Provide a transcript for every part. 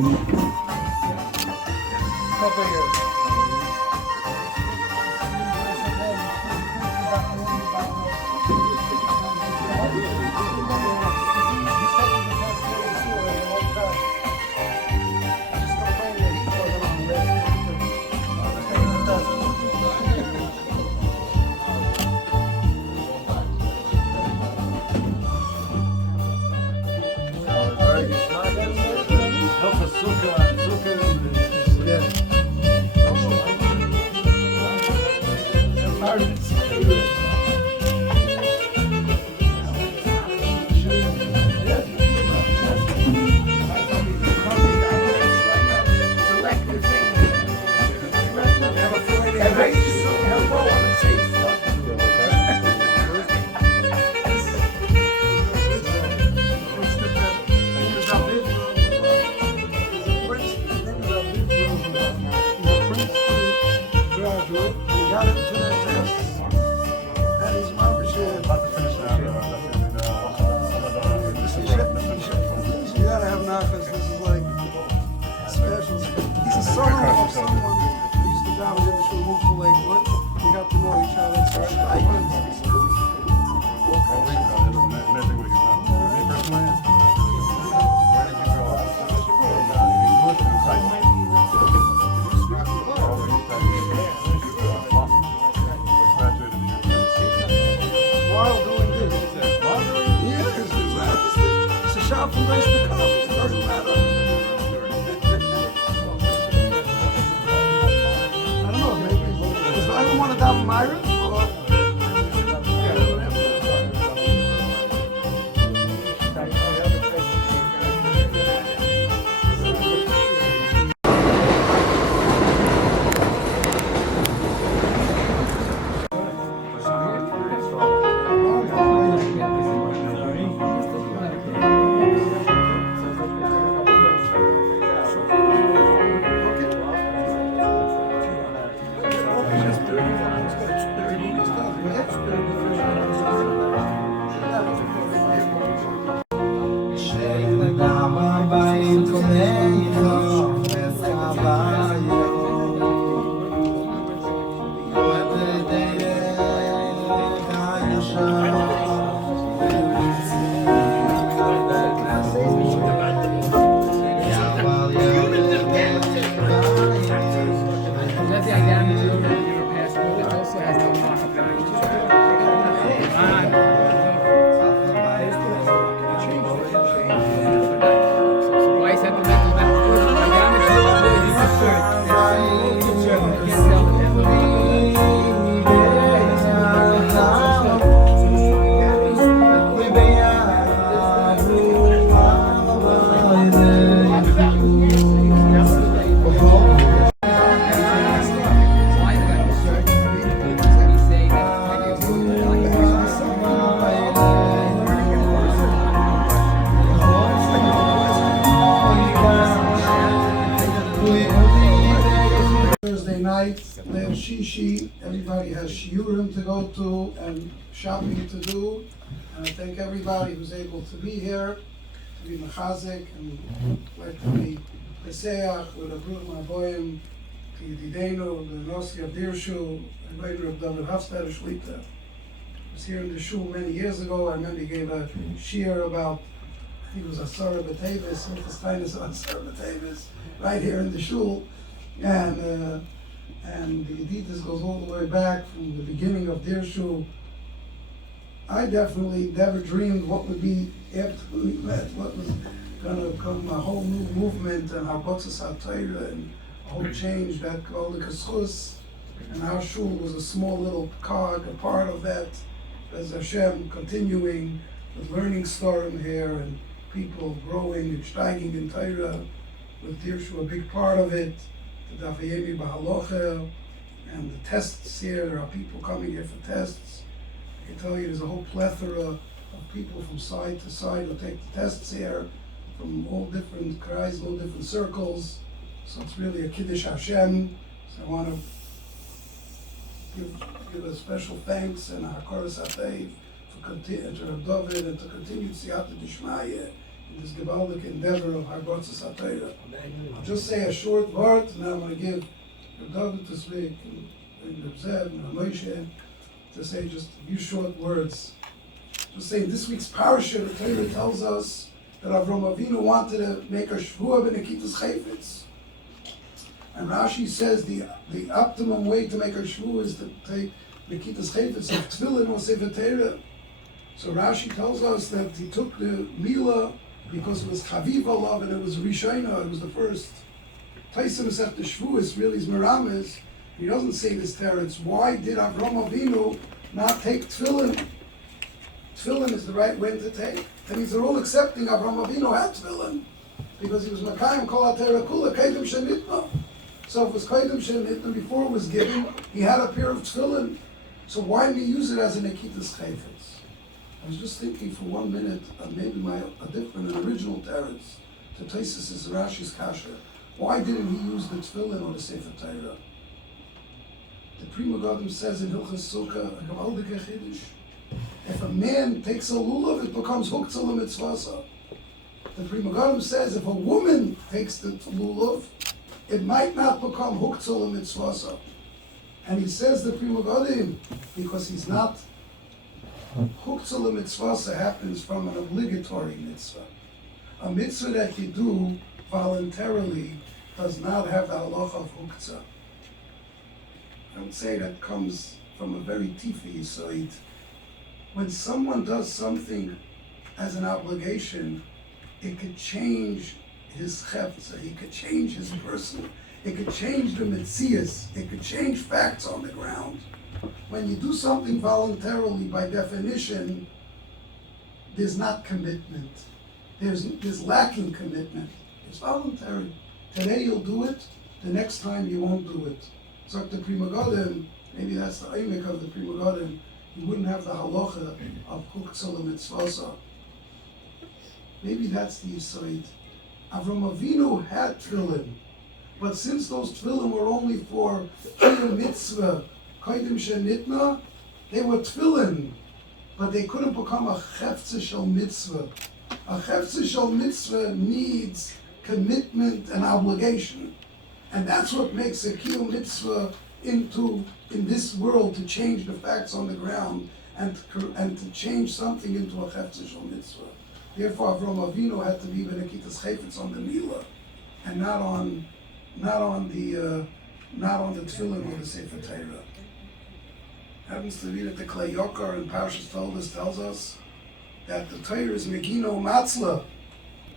Couple years. Everybody has shiurim to go to and shopping to do, and I thank everybody who's able to be here, to be mechazik, and like to be peseach with a group of boyim, to Yedidenu, the Nossi of Dirshu, and later of David Hafstad Shlita. I was here in the shul many years ago. I remember he gave a shiur about, I think it was Asara B'Tevis, with the Steinus on Asara B'Tevis, right here in the shul, and the Yedidas goes all the way back from the beginning of Dirshu. I definitely never dreamed what would be after we met, what was going to become a whole new movement and our Botzas HaTorah and a whole change, that all the Kaschus, and our shul was a small little cog, a part of that, as Hashem continuing with learning Storim here and people growing and steiging in Torah, with Dirshu a big part of it. The Dafayemi Bahalocha, and the tests here. There are people coming here for tests. I can tell you there's a whole plethora of people from side to side who take the tests here, from all different kreis, all different circles. So it's really a Kiddush Hashem. So I want to give a special thanks and a Hakaras Hatov for to David and to continue Siyata Dishmaya in this gewaldige endeavor of Harbatzas HaTorah. I'll just say a short word, and then I'm going to give Reb David to speak, and Reb Zev, and Moshe, to say just a few short words. Just saying, this week's parasha, the Torah tells us that Avraham Avinu wanted to make a shvuah b'nekitas chayfetz. And Rashi says the optimum way to make a shvuah is to take nekitas chayfetz of tefillin or sefer Torah. So Rashi tells us that he took the milah because it was chaviv alav and it was rishayna, it was the first. Taisim is after shvuah, really is merames. He doesn't say this teretz. Why did Avraham Avinu not take tefillin? Tefillin is the right way to take. That means they're all accepting Avraham Avinu had tefillin because he was Makayim Kol HaTorah Kula Kaidem Shenitna. So if it was Kaidem Shenitna before it was given, he had a pair of tefillin. So why didn't he use it as a Nekitas Chayfetz? I was just thinking for 1 minute of maybe an original teretz to Taisus' Rashi's Kasha. Why didn't he use the tefillin or the Sefer Torah? The Pri Megadim says in Hilchas Sukkah, a gewaldige Chiddush. If a man takes a lulav, it becomes huktzah l'mitzvasa. The Pri Megadim says if a woman takes the lulav, it might not become huktzah l'mitzvasa. And he says the Pri Megadim because he's not huktzah l'mitzvasa happens from an obligatory mitzvah. A mitzvah that you do voluntarily does not have the halacha of huktzah. I would say that comes from a very tifi side. When someone does something as an obligation, it could change his chefza, he could change his person, it could change the metzias, it could change facts on the ground. When you do something voluntarily, by definition, there's not commitment. There's lacking commitment. It's voluntary. Today you'll do it, the next time you won't do it. So the Pri Megadim, maybe that's the aimek of the Pri Megadim, you wouldn't have the halacha of huktzah l'mitzvasa. Maybe that's the yisoid. Avraham Avinu had tefillin, but since those tefillin were only for kiyum mitzvah, kaidem shenitna, they were tefillin, but they couldn't become a cheftzah shel mitzvah. A cheftzah shel mitzvah needs commitment and obligation, and that's what makes a kiyum mitzvah in this world to change the facts on the ground and to change something into a cheftzah shel mitzvah. Therefore, Avraham Avinu had to be b'nekitas chayfetz on the milah, and not on the tefillin or the sefer Torah. Happens to be that the Klei Yokar in Parshas Toldos tells us that the Torah is megino matzla,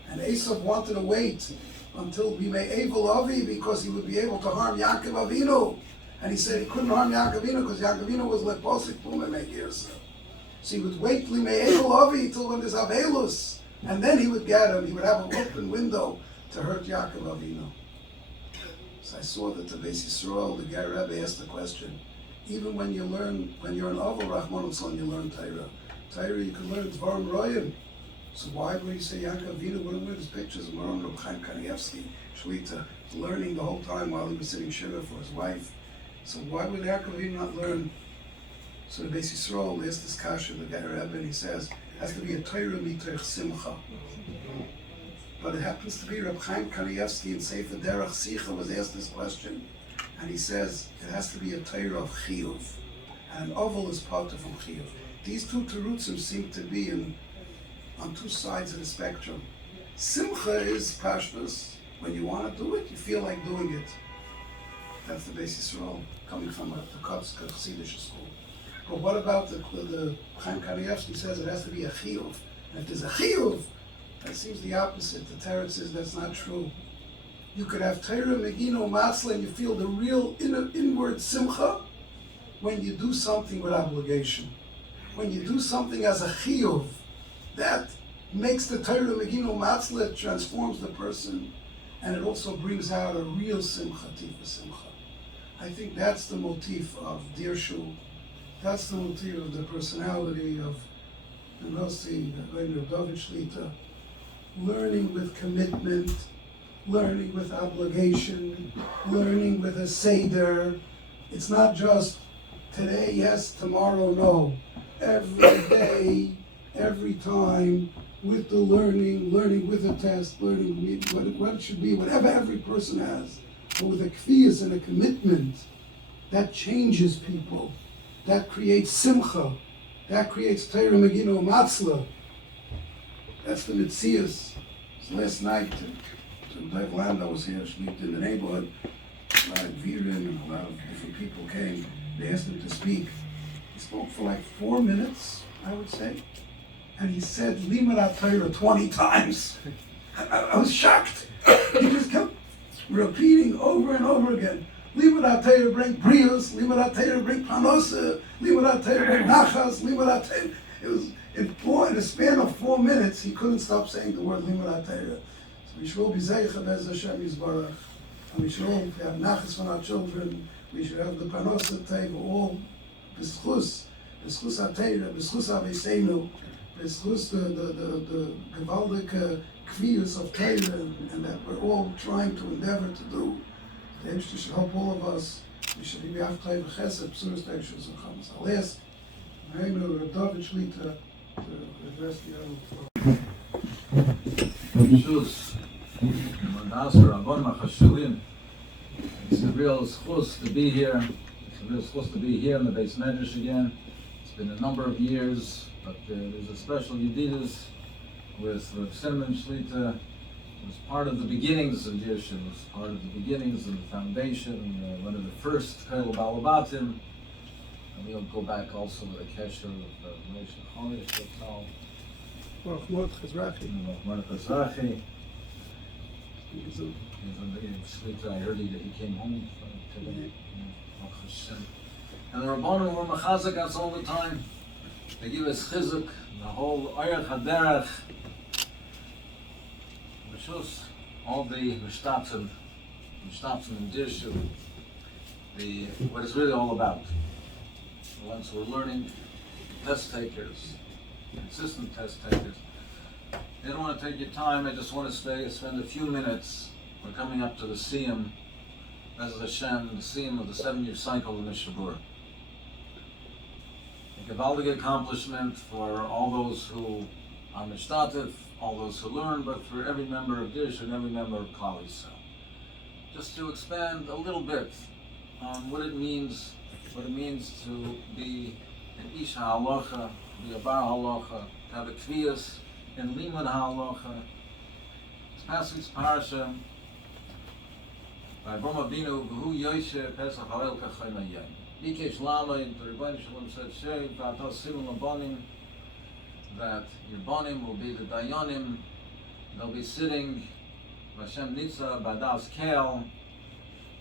and Esav wanted to wait until Bimei Evel Avi because he would be able to harm Yaakov Avinu. And he said he couldn't harm Yaakov Avinu because Yaakov Avinu was like Posik Puma Megirsa. So he would wait Limei Evel Avi till when there's Avelus, and then he would get him. He would have an open window to hurt Yaakov Avinu. So I saw that the Beis Yisrael, the Ger Rebbe, asked the question. Even when you're an Aval Rahman Son, you learn Torah. Torah you can learn Dvarim Royim. So why would you say Yaakov Avinu wouldn't wear his pictures of Maron Reb Chaim Kanievsky, Shvita, learning the whole time while he was sitting shiva for his wife? So why would Yaakov Avinu not learn? So the Beis Yisrael asked this kasha, the Ger Rebbe, and he says, it has to be a Torah mitoch simcha. But it happens to be Reb Chaim Kanievsky in Sefer Derech Sicha was asked this question, and he says it has to be a Torah of chiyuv, and an oval is part of chiyuv. These two terutzim seem to be on two sides of the spectrum. Simcha is pashtus. When you want to do it, you feel like doing it. That's the Beis Yisrael coming from the Kotsk Chassidish school. But what about the Chaim Kanievsky says it has to be a chiyuv. And if there's a chiyuv, that seems the opposite. The Torah says that's not true. You could have Torah Megino Matzla and you feel the real inward simcha when you do something with obligation. When you do something as a chiyuv, that makes the Torah Megino Matzla, it transforms the person, and it also brings out a real simcha, tifa simcha. I think that's the motif of Dirshu. That's the motif of the personality of the Nossi, the David Shlita. Learning with commitment, learning with obligation, learning with a seder. It's not just today yes, tomorrow no. Every day, every time, with the learning with the test, learning what it should be, whatever every person has, but with a kfiyas and a commitment, that changes people. That creates simcha. That creates Torah Megino Matzla. That's the Mitzias. Last night, Dave Landa was here, slept in the neighborhood. A lot of Viren and a lot of different people came. They asked him to speak. He spoke for like 4 minutes, I would say. And he said Limud Torah 20 times. I was shocked. He just kept repeating over and over again. Limud Torah bring brios, Limud Torah bring panosa, Limud Torah bring nachas, Limud Torah. It was in a span of 4 minutes, he couldn't stop saying the word Limud Torah. So we should all be zeicha bez Hashem Yisbarach, and we should all have nachas from our children. We should have the panosa Torah, all b'schus HaTorah, b'schus Aveseinu, b'schus the gewaldige kviyus of Torah, and that we're all trying to endeavor to do. The Eibshter should help all of us. We should be after Chesed, Psuras Teishus and Chamas. I'll ask Reinu David Shlita to address the other. Shus, Mandasar, Avon Machashulim. It's a real schus to be here. It's a real schus to be here in the Beis Medrash again. It's been a number of years, but there's a special Yedidus with Rav Cinnamon Shlita. It was part of the beginnings of Dirshu. It was part of the beginnings of the foundation, one of the first Kail Balabatim. And we'll go back also with a kesher of Moshe Chodesh Yotzal. Rahmat Chazrachi. Rahmat Chazrachi. He's on the street. I heard that he came home today. And the Rabbanim were machazak us all the time. They give us chizuk, the whole Orach HaDerech. All the Mishtatzim and Dirshu, what it's really all about. The ones who are learning, test takers, consistent test takers. They don't want to take your time, I just want to spend a few minutes. We're coming up to the Siyum, Bez Hashem, the Siyum of the 7-year cycle of Mishabur. A gewaldige accomplishment for all those who are Mishtatif, all those who learn, but for every member of Dirshu and every member of Klal Yisrael. Just to expand a little bit on what it means to be an Ish HaHalacha, to be a Bar HaHalacha, to have a Kviyas in Limud HaHalacha. This passage parasha by Avraham Avinu, V'hu Yoshe Pesach Ha'el K'chayim Hayom. Bikesh Lama, the Rebbeinu Shalom said, Shei V'atos Simon Labonim, that your bonim will be the dayanim. They'll be sitting, Vashem Nitza Badas Kel.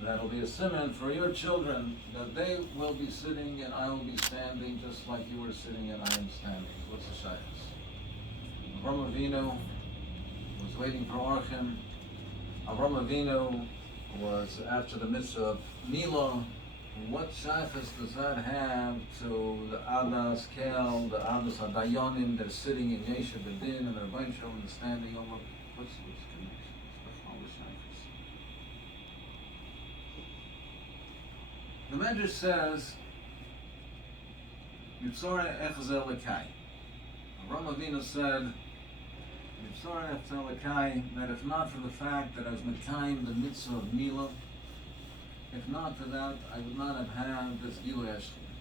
That'll be a simon for your children, that they will be sitting and I will be standing, just like you were sitting and I am standing. What's the shaykhs? Avraham Avinu was waiting for Orchim. Avraham Avinu was after the mitzvah of Mila. What shaykhs does that have to the Adas Kel, the Adas Adayonim? They're sitting in Yesha Bedin and they're going to and standing over. What's connection? All the shaykhs. The Medrash says, Yitzorah Echzel Lekai. Avraham Avinu said, Yitzorah Echzel Lekai, that if not for the fact that I was Mekayim, the mitzvah of Mila, if not for that, I would not have had this Gilui Eshchina.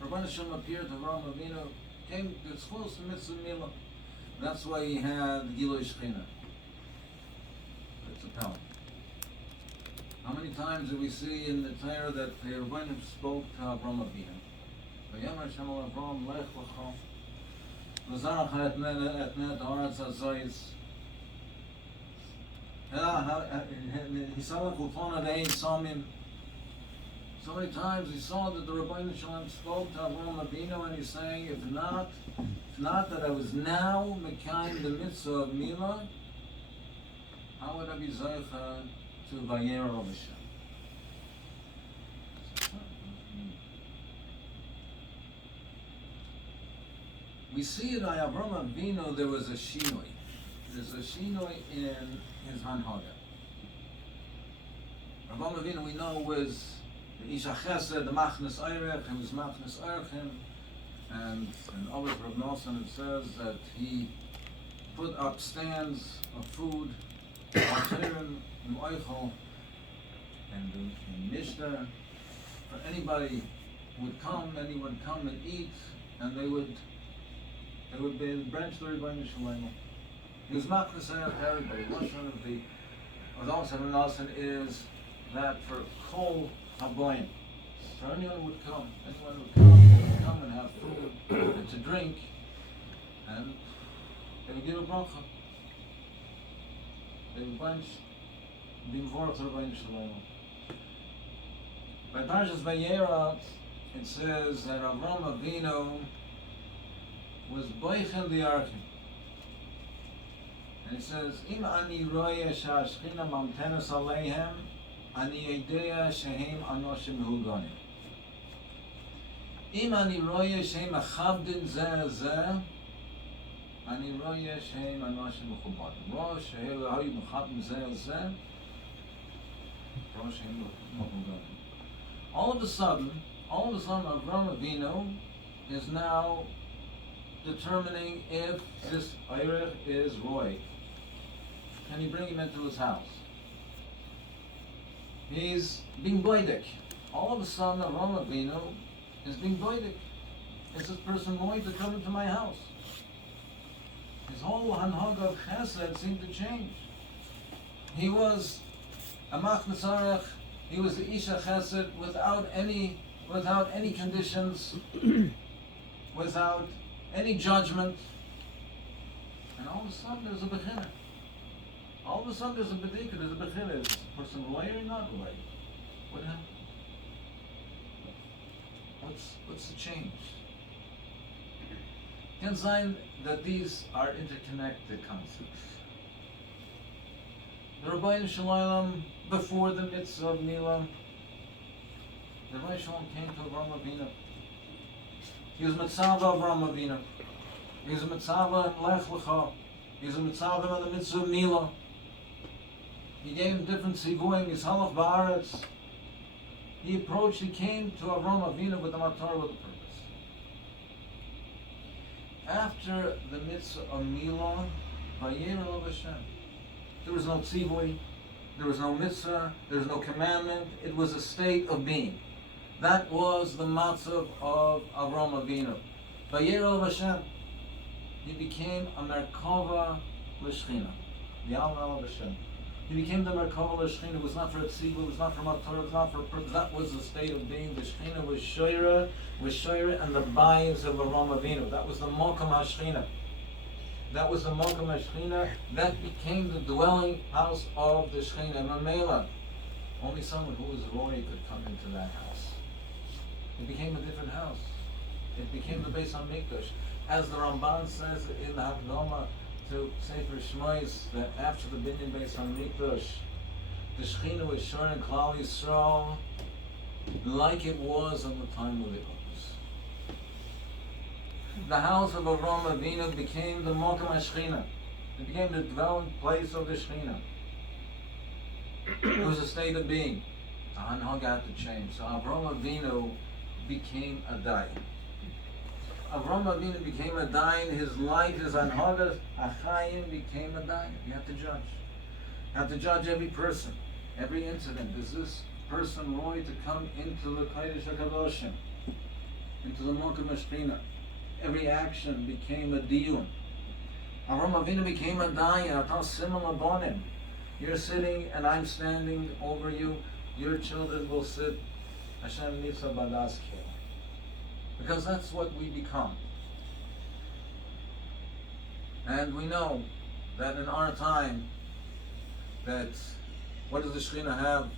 Rabban Hashem appeared to Avraham Avinu, came this close to mitzvah Mila. That's why he had Gilui Eshchina. It's a power. How many times do we see in the Torah that the Rebbeinu spoke to Avraham Avinu? V'yomer Hashem al Avraham lech l'cho, v'zarach etnet ha'aretz hazoyis. He saw the Kulfona Day, he saw him. So many times he saw that the Rebbeinu Shalom spoke to Avraham Avinu and he's saying, if not that I was now Mekayim the mitzvah of Mila, how would I be Zoicha to Vayer of Hashem? We see that Avraham Avinu there was a shinoi. There's a shinoi in his hanhaga. Avraham Avinu we know was the Ish HaChesed, the Machnes Eirech, he was Machnes Eirechim, And in Ovid Rav Nosson it says that he put up stands of food, Achirim, in Oichel, and in Mishnah, for anybody who would come, and he would come and eat, and they would be in branch the Rebbeinu Shalom. He was not to say to everybody. One of the also Rav Nosson is that for Kol Haboyim, for anyone who would come, they would come and have food and to drink, and they would give a bracha. They would bench, be involved to Rebbeinu Shalom. By Parshas Vayera, it says that Avram Avinu was boichin the ark. And it says, Im ani roya sha'ashchina mamtenes aleihem, ani yedea shehem anoshim hugonim. Im ani roya shehem achavdin zeh zeh, ani roya shehem anoshim mechubadim. Ro shehem hayu mechavdin zeh zeh, ro shehem mechubadim. All of a sudden, Avram Avinu is now determining if this Eirech is Roy. Can he bring him into his house? He's being boidik. All of a sudden, Avram Avinu is being boidik. Is this person Roy to come into my house? His whole hanhag of chesed seemed to change. He was a machnesarech. He was the Isha Chesed without any conditions, without any judgment. And all of a sudden there's a bechina. All of a sudden there's a bedika, there's a bechina. Is this person lawyer or not lawyer? What happened? What's the change? It can sign that these are interconnected concepts. The Rebbeinu Shalom, before the mitzvah of Milah, the Rebbeinu Shalom came to Avram Avinu. He was mitzvah Avram Avinu. He was a mitzvah in Lech Lecha. He was a mitzvah in the mitzvah of Milah. He gave him different sivuim, his halach ba'aretz. He came to Avram Avinu with the matar, with the purpose. After the mitzvah of Milah, Vayer Lo Hashem. There was no tzivui, there was no mitzvah, there was no commandment. It was a state of being. That was the matzav of Avram Avinu. Vayer Lo Hashem. He became a merkava l'shchina. V'al Lo Hashem. He became the merkava l'shchina. It was not for a tzivui, it was not for matar, it was not for a purpose. That was the state of being. The shchina was shoyra, and the bayis of Avram Avinu. That was the mokam hashchina. That was the Mokum HaShechina. That became the dwelling house of the Shechina. Mamela. Only someone who was roy could come into that house. It became a different house. It became the Beis HaMikdash. As the Ramban says in the Hakdama to Sefer Shmois, that after the Binyan Beis HaMikdash, the Shechina was showing Klal Yisrael like it was in the time of the others. The house of Avram Avinu became the Mokum HaShechina. It became the dwelling place of the Shechina. It was a state of being. The Hanhag had to change. So Avram Avinu became a dayan. Avram Avinu became a dayan. His life, his Hanhagas, Achayim became a dayan. You have to judge. You have to judge every person, every incident. Is this person roy to come into the Kodesh HaKadoshim, into the Mokum HaShechina? Every action became a diyun. Avram Avinu became a dayan. Atal simon labonim. You're sitting and I'm standing over you. Your children will sit. Hashem nitza badas kil. Because that's what we become. And we know that in our time, that what does the Shekhinah have?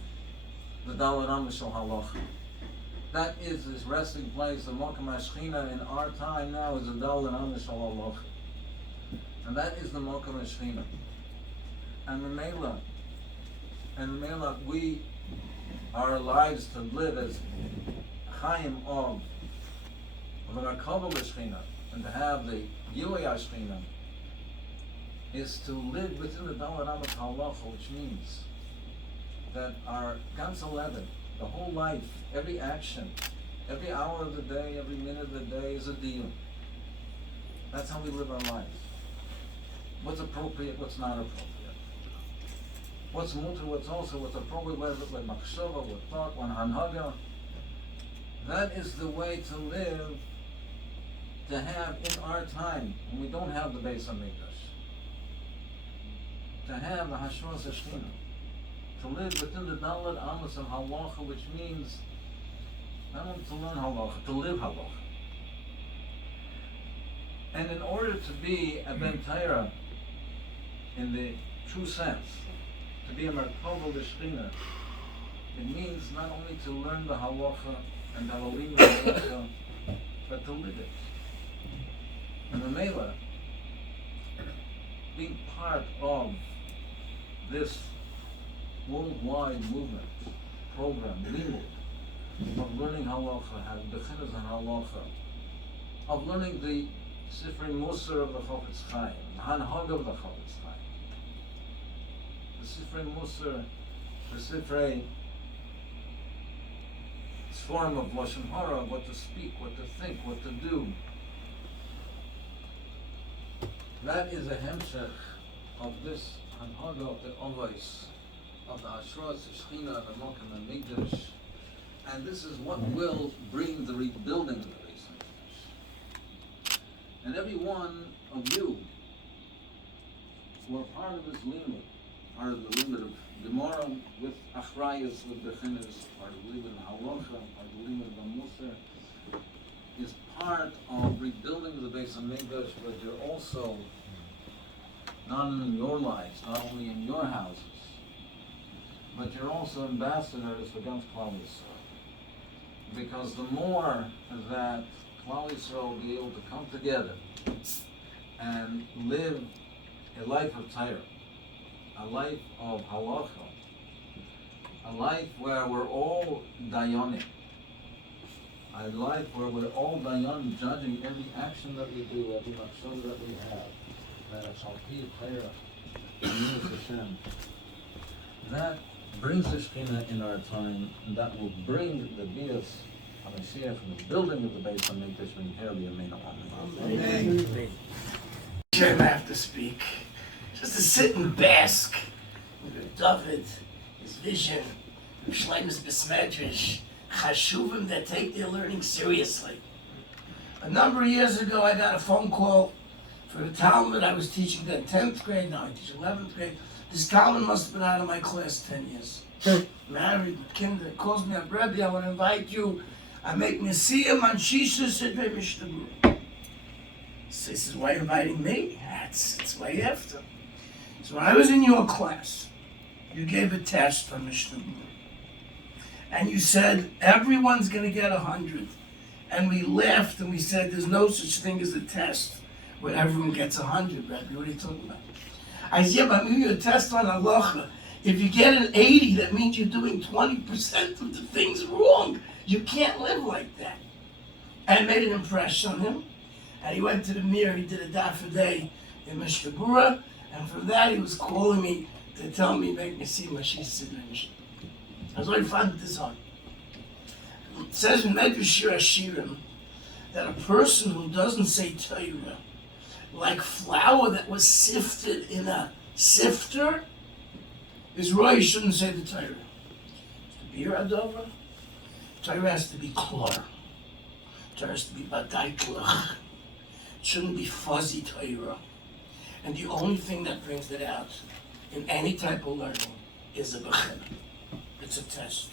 The Daled Amishal Halacha. That is his resting place. The Mokum HaShechina in our time now is the Daled Amishal Halacha. And that is the Mokum HaShechina. And the Mela, we, our lives to live as Chaim of an Arkava L'Shechina, and to have the Gilui HaShechina, is to live within the Daled Amishal Halacha, which means that our Gans 11, the whole life, every action, Every hour of the day, every minute of the day is a deal. That's how we live our lives. What's appropriate, what's not appropriate. What's mutter, what's appropriate, with machshava, with thought, with hanhaga. That is the way to live, to have in our time, when we don't have the Beis HaMikdash, to have the Hashras HaShechina, to live within the Daled Amos of Halacha, which means not only to learn Halacha, to live Halacha. And in order to be a Ben Torah in the true sense, to be a Merkava L'Shechina, it means not only to learn the Halacha and have a lean Halacha, but to live it. And the Mela, being part of this worldwide movement, program, limud, of learning halacha, having beginnas on halacha, of learning the Sifrei Musar of the Chofetz Chaim, the Hanhag of the Chofetz Chaim, the Sifrei Musar, the Sifrei form of Lashon Hara, what to speak, what to think, what to do. That is a hemshech of this Hanhaga of the Ovais, of the Hashras, the Shechina, the Mokim, and Mikdash, and this is what will bring the rebuilding of the Beis HaMikdash. And every one of you who are part of this limud, part of the limud of Gemara with Achrayas, with Bechinas, part of the limud of Halacha, part of the limud of Musar, is part of rebuilding the Beis HaMikdash, but you're also, not only in your lives, not only in your houses, but you're also ambassadors for Klal Yisrael. Because the more that Klal Yisrael will be able to come together and live a life of Torah, a life of halacha, a life where we're all dayanim, a life where we're all dayan, judging every action that we do, every machshava that we have, that it's al pi Torah, and Hashem. That brings the Shekhinah in our time, and that will bring the Bias HaMashiach from the building of the Beis HaMikdash when here be Amen. Amen. Hashem have to speak. Just to sit and bask with David, his vision, Shleimus Besmedrash, Chashuvim that take their learning seriously. A number of years ago, I got a phone call for the Talmud. I was teaching then 10th grade, now I teach 11th grade. This Talmud must have been out of my class 10 years. Married with kinder. Calls me up, Rebbe, I want to invite you. I make Nesiya Manshisha Sidvei Mishtabur. So he says, why are you inviting me? It's way after. So when I was in your class, you gave a test for Mishnah Berurah. And you said, everyone's going to get 100. And we laughed and we said, there's no such thing as a test where everyone gets 100, Rebbe. What are you talking about? I said, yeah, but I'm giving you a test on halacha. If you get an 80, that means you're doing 20% of the things wrong. You can't live like that. And it made an impression on him. And he went to the mirror, he did a daf a day in Mishnah Berurah, and from that he was calling me to tell me, make me see what she's sitting in Mishnah. I was very fond of this on. It says in Medrash Shir Hashirim that a person who doesn't say Torah, like flour that was sifted in a sifter, is right, he shouldn't say the Torah. To be Radova, Torah has to be clear. Torah has to be badaitlach. It shouldn't be fuzzy Torah. And the only thing that brings it out in any type of learning is a bechina. It's a test.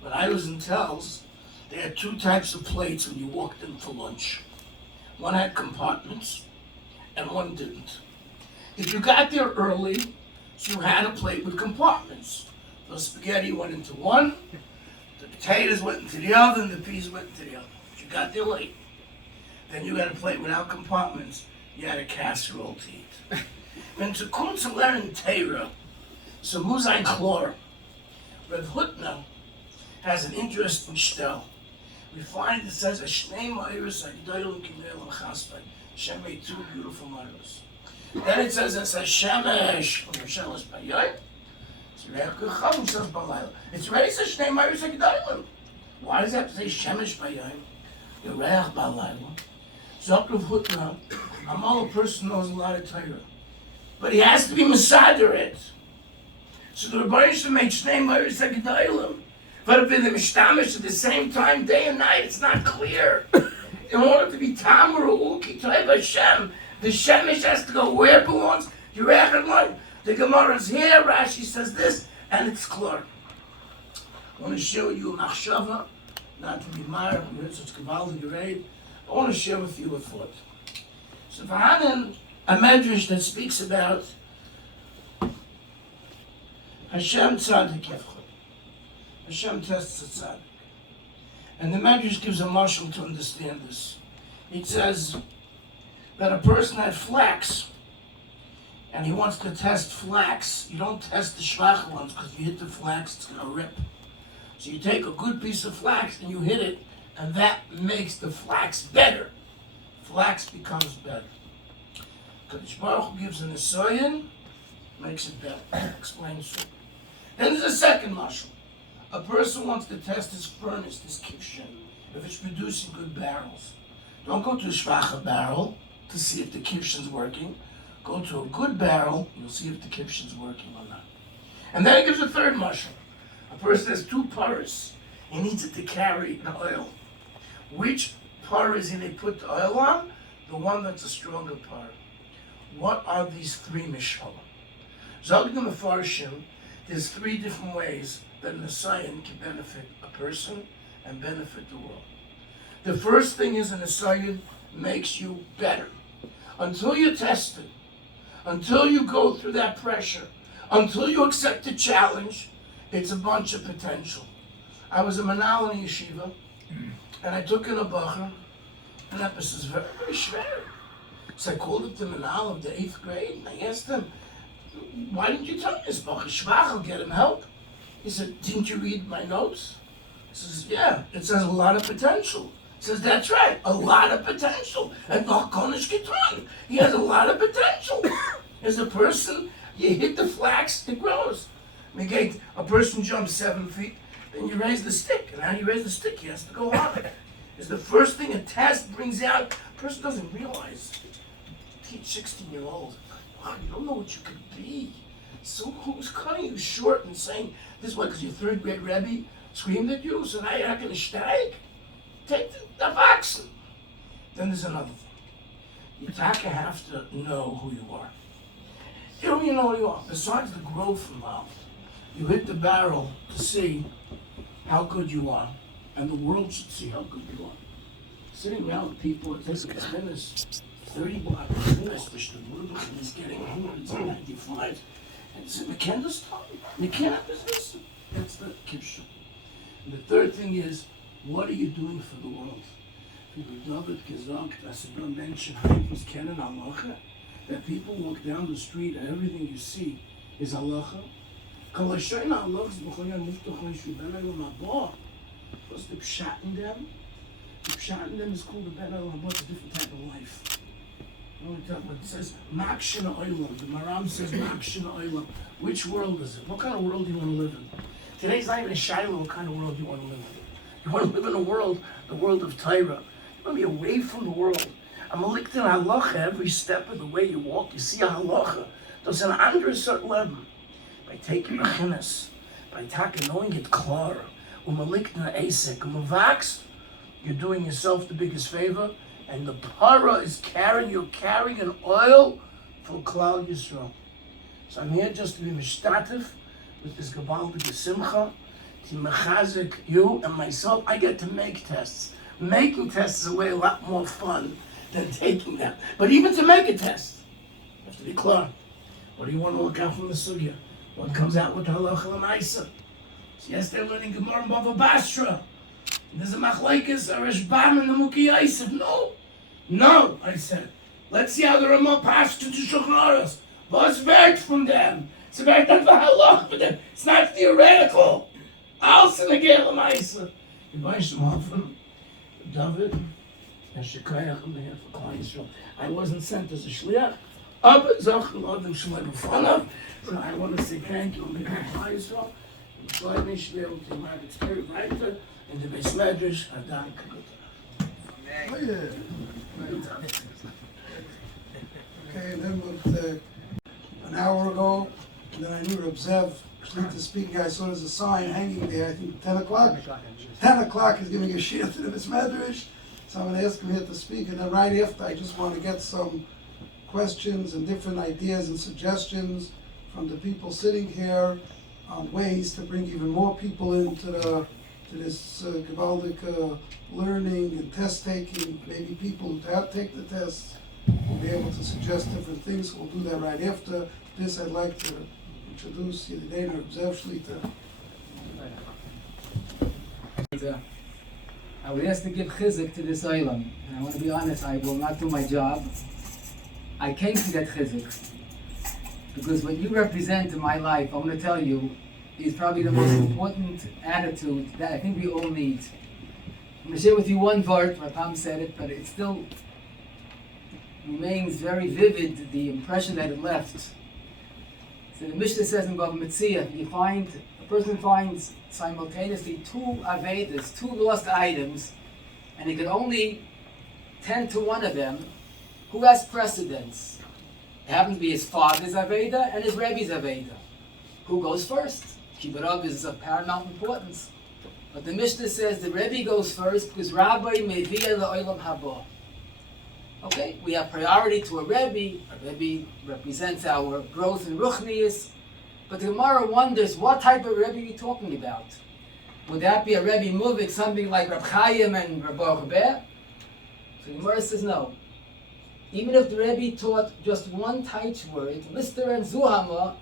When I was in Tells, they had two types of plates when you walked in for lunch. One had compartments, and one didn't. If you got there early, so you had a plate with compartments. The spaghetti went into one, the potatoes went into the other, and the peas went into the other. If you got there late, then you had a plate without compartments. You had a casserole to eat. When to come to learn Torah, so Muzayin Chlor, Reb Hutner has an interesting shtel. We find it says, Ashnei Ma'iris Agdolim Kinel Chaspad. Hashem made two beautiful Ma'iris. Then it says, it's Hashemesh, from Hashemesh Bayai. It's Re'ach Gecham, says Balayla. It's ready, says Shnei Ma'iris Agdolim. Why does it have to say Shemesh Bayayim? Yereach Balayla. Zokrav Hutna. Amal, a person knows a lot of Torah. But he has to be Masader it. So the Rebbeinu should make Shnei Moiris HaGedolim. But if they're Mishtamish at the same time, day and night, it's not clear. In order to be Tamar or Uki Toiv Hashem, the Shemesh has to go where it belongs. Yereach Balayla. The Gemara's here, Rashi says this, and it's clear. I want to share with you Machshava, not to be Meir, it's Kabbalah Gerade. I want to share with you a thought. So for Hanan, a medrash that speaks about Hashem Tzadik Yevchot. Hashem tests a Tzadik. And the medrash gives a mashal to understand this. It says that a person had flax, and he wants to test flax. You don't test the schwach ones, because if you hit the flax, it's going to rip. So you take a good piece of flax and you hit it, and that makes the flax better. Flax becomes better. Kadosh Baruch Hu gives an esoyin, makes it better. Explains it. Then there's a second mashal. A person wants to test his furnace, this kivshin, if it's producing good barrels. Don't go to a shvacha barrel to see if the kivshin's working. Go to a good barrel, you'll see if the kivshin's working or not. And then he gives a third mashal. A person has two paras. He needs it to carry the oil. Which par is he they put the oil on? The one that's a stronger par. What are these three mishpalim? Zog the Mefarshim, there's three different ways that an Esayin can benefit a person and benefit the world. The first thing is an Esayin makes you better. Until you're tested, until you go through that pressure, until you accept the challenge, it's a bunch of potential. I was a manal in yeshiva, and I took in a bacher, and that was very, very schwer. So I called up the manal of the 8th grade, and I asked him, why didn't you tell me this bacher? Shvach, I'll get him help. He said, didn't you read my notes? He says, yeah, it says a lot of potential. He says, that's right, a lot of potential. And Konish Kitron, he has a lot of potential. As a person, you hit the flax, it grows. A person jumps 7 feet, then you raise the stick, and how you raise the stick, he has to go harder. It's the first thing a test brings out. A person doesn't realize. Teach 16-year-olds, wow, you don't know what you could be. So who's cutting you short and saying, this is what, because your 3rd grade Rebbe screamed at you, so now you're not going to steig? Take the vaccine. Then there's another thing. You have to know who you are. You don't even know who you are. Besides the growth involved, you hit the barrel to see how good you are, and the world should see how good you are. Sitting around with people, it takes a minute, 30 blocks, which the world is getting 195, and it's in McKenna's time. McKenna business. That's the kibshu. And the third thing is, what are you doing for the world? David gesagt, dass the Menschheit was kennen halacha, that people walk down the street and everything you see is halacha. Because the pshat in them, is called the ben elam, it's a different type of life. It says Makshina Oilam. The Maram says Makshina Oilam. Which world is it? What kind of world do you want to live in? Today's not even a shiloh. What kind of world do you want to live in? You want to live in a world, the world of Torah. You want to be away from the world. I'm a licked in halacha every step of the way you walk. You see a halacha. There's an under a certain level. By taking a chinas, by knowing it klar, umalikna asik, umavax, you're doing yourself the biggest favor, and the para is you're carrying an oil for Klal Yisrael. So I'm here just to be mishtatif with this Gabaldik Simcha, to mechazik you and myself. I get to make tests. Making tests is a lot more fun than taking them. But even to make a test, you have to be clear. What do you want to look out from the sugya? What comes out with halacha l'maisa? So yes, they're learning Gemara and Bava Basra. And there's a machlekes, a Rashbam and the Muki Yosef. No, I said. Let's see how the Ramah passed to Shulchan Aruch. What's vert from them? It's about that halacha for them. It's not theoretical. Also again l'maisa. You buy some often. David and Shekayach and here for Klal Yisrael. I wasn't sent as a shliach. So I want to say thank you on behalf of Klal Yisrael. in the Beis Medrash, Adan Oh, yeah. Okay, and then with, an hour ago, and then I knew to observe, to speaking, I saw there's a sign hanging there, I think 10 o'clock. 10 o'clock is giving a shir to the Medrash, so I'm going to ask him here to speak, and then right after, I just want to get some questions and different ideas and suggestions from the people sitting here on ways to bring even more people into this gewaldic learning and test taking. Maybe people who take the tests will be able to suggest different things. We'll do that right after this. I'd like to introduce Yedidena Zev Shlita. I was asked to give chizuk to this olam, and I want to be honest, I will not do my job. I came to get chizuk because what you represent in my life, I want to tell you, is probably the most important attitude that I think we all need. I'm going to share with you one word, Rapam said it, but it still remains very vivid, the impression that it left. So the Mishnah says in Bava Metzia, a person finds simultaneously two avedas, two lost items, and he can only tend to one of them. Who has precedence? It happens to be his father's aveda and his Rebbe's aveda. Who goes first? Kibbutz is of paramount importance. But the Mishnah says the Rebbe goes first because Rabbi Mevia La'olam Haba. Okay, we have priority to a Rebbe. A Rebbe represents our growth in Ruchnius. But the Gemara wonders, what type of Rebbe are you talking about? Would that be a Rebbe Muvik, something like Rab Chaim and Rab Ber? So the Gemara says no. Even if the Rebbe taught just one taich word, Lister and Zuhama,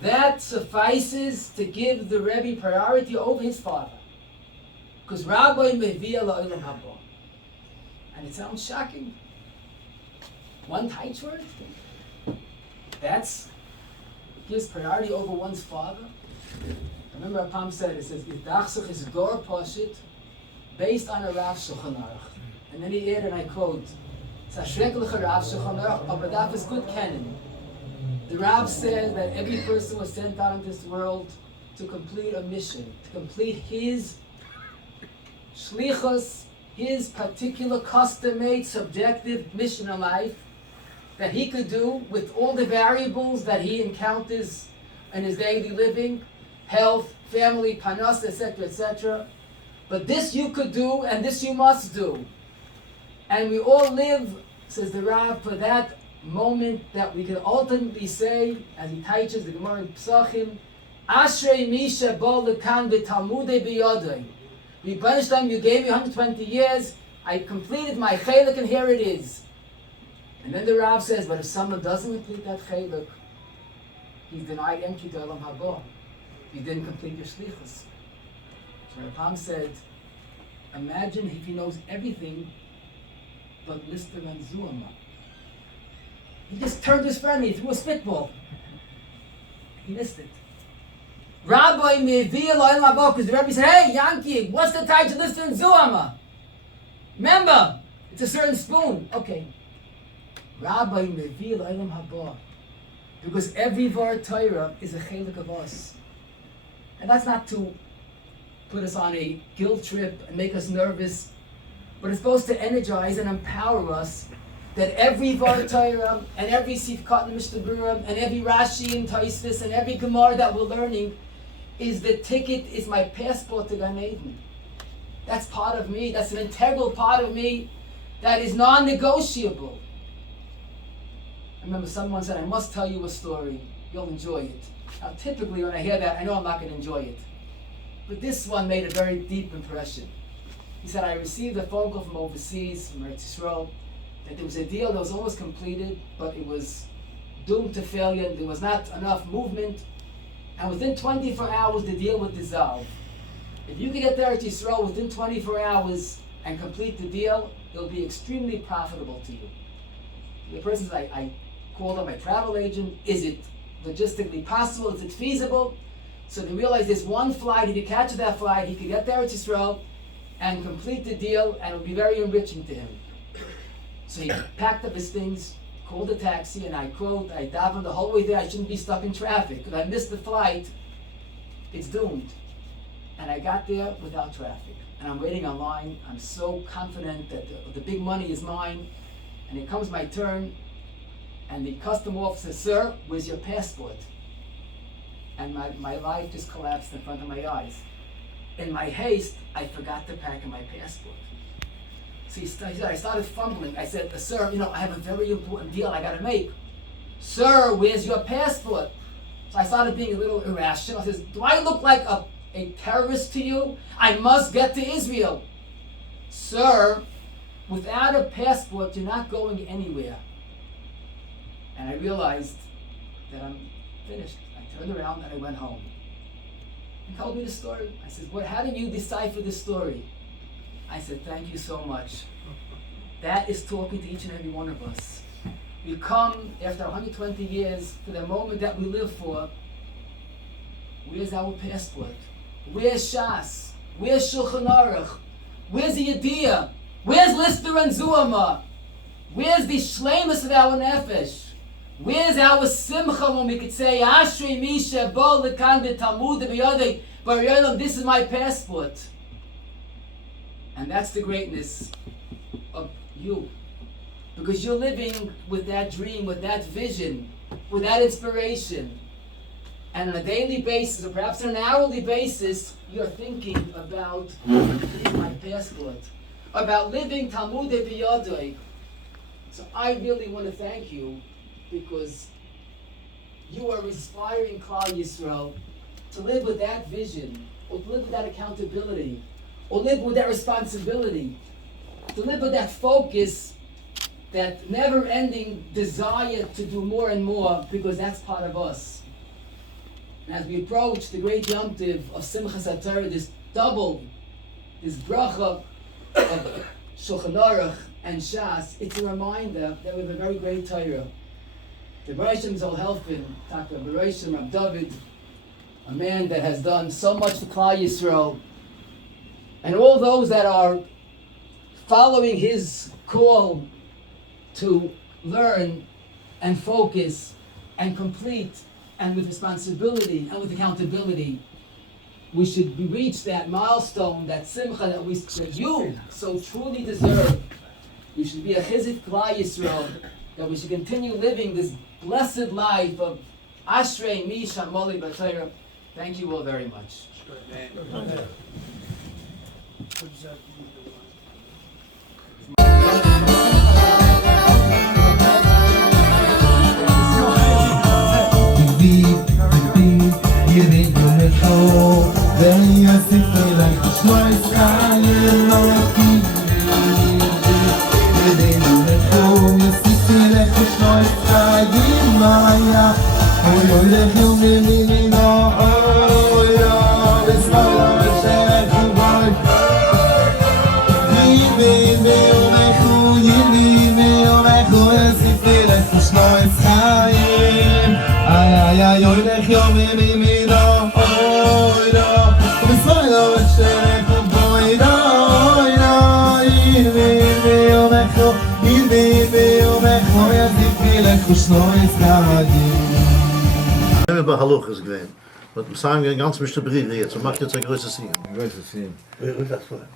that suffices to give the Rebbe priority over his father. Because Rabbi Mevia La'olam Haba. And it sounds shocking. One taich word? Gives priority over one's father. I remember Apam said, it says, Idachsach is Gor Pashit, based on a Rav Shulchan Aruch. And then he added, and I quote, it's a Shreklich Rav Shulchan Aruch, but that is good canon. The Rav said that every person was sent out in this world to complete a mission, to complete his shlichus, his particular custom-made subjective mission in life that he could do with all the variables that he encounters in his daily living, health, family, panas, etc., etc. But this you could do, and this you must do. And we all live, says the Rav, for that moment that we can ultimately say, as he teaches the Gemara in Pesachim, Ashrei Misha Bo Lekan V'Talmudei B'Yodei. Rebbeinu Shalom, you gave me 120 years, I completed my chelik, and here it is. And then the Rav says, but if someone doesn't complete that chelik, he's denied entry to Olam Haba. You didn't complete your shlichus. So Rapam said, imagine if he knows everything but Lister and Zuama. He just turned his friend, he threw a spitball. He missed it. Rabbi Mevia La'olam Haba, because the Rebbe said, hey, Yankee, what's the tie to Lister and Zuama? Remember, it's a certain spoon. Okay. Rabbi Mevia La'olam Haba. Because every Var Torah is a chelik of us. And that's not to put us on a guilt trip and make us nervous, but it's supposed to energize and empower us that every Var Torah and every Sifkat in Mishnah Berurah and every Rashi in Tosfos and every Gemara that we're learning is the ticket, is my passport to Gan Eden. That's part of me. That's an integral part of me that is non-negotiable. I remember someone said, I must tell you a story. You'll enjoy it. Now, typically when I hear that, I know I'm not going to enjoy it. But this one made a very deep impression. He said, I received a phone call from overseas, from Eretz Yisrael, that there was a deal that was almost completed, but it was doomed to failure. There was not enough movement. And within 24 hours, the deal would dissolve. If you could get to Eretz Yisrael within 24 hours and complete the deal, it'll be extremely profitable to you. The person says, I called on my travel agent. Is it logistically possible? Is it feasible? So they realized there's one flight. If you catch that flight, he could get there to Israel and complete the deal, and it would be very enriching to him. So he packed up his things, called a taxi, and I quote, I davened the whole way there. I shouldn't be stuck in traffic. If I missed the flight, it's doomed. And I got there without traffic. And I'm waiting online. I'm so confident that the big money is mine. And it comes my turn, and the custom officer says, "Sir, where's your passport?" And my life just collapsed in front of my eyes. In my haste, I forgot to pack in my passport. So I started fumbling. I said, "Sir, I have a very important deal I gotta make." "Sir, where's your passport?" So I started being a little irrational. I says, "Do I look like a terrorist to you? I must get to Israel." "Sir, without a passport, you're not going anywhere." And I realized that I'm finished. I turned around and I went home. He told me the story. I said, how did you decipher this story? I said, "Thank you so much." That is talking to each and every one of us. We come after 120 years for the moment that we live for. Where's our passport? Where's Shas? Where's Shulchan Aruch? Where's the Yediyah? Where's Lister and Zuama? Where's the shleimus of our nefesh? Where's our simcha when we could say, "Ashrei Misha bo lekan b'talmud b'yadei b'yolam"? This is my passport, and that's the greatness of you, because you're living with that dream, with that vision, with that inspiration, and on a daily basis, or perhaps on an hourly basis, you're thinking about my passport, about living Talmud b'yadei. So I really want to thank you, because you are inspiring Klal Yisrael to live with that vision, or to live with that accountability, or live with that responsibility, to live with that focus, that never-ending desire to do more and more, because that's part of us. And as we approach the great Yom Tov of Simchas HaTorah, this bracha of Shulchan Aruch and Shas, it's a reminder that we have a very great Torah. The Bereshim Zol Helfin, Taka Bereshim Rab David, a man that has done so much for Klal Yisrael, and all those that are following his call to learn and focus and complete, and with responsibility and with accountability, we should reach that milestone, that simcha that you so truly deserve. You should be a chizik Klal Yisrael, that we should continue living this blessed life of Ashrei Mi Shamoli B'Torah. Thank you all very much. Wir haben Hallochas gewählt. Und wir sagen ganz bestimmte Briefe jetzt. Und macht jetzt ein größeres Singen. Größeres Singen. Wie das war?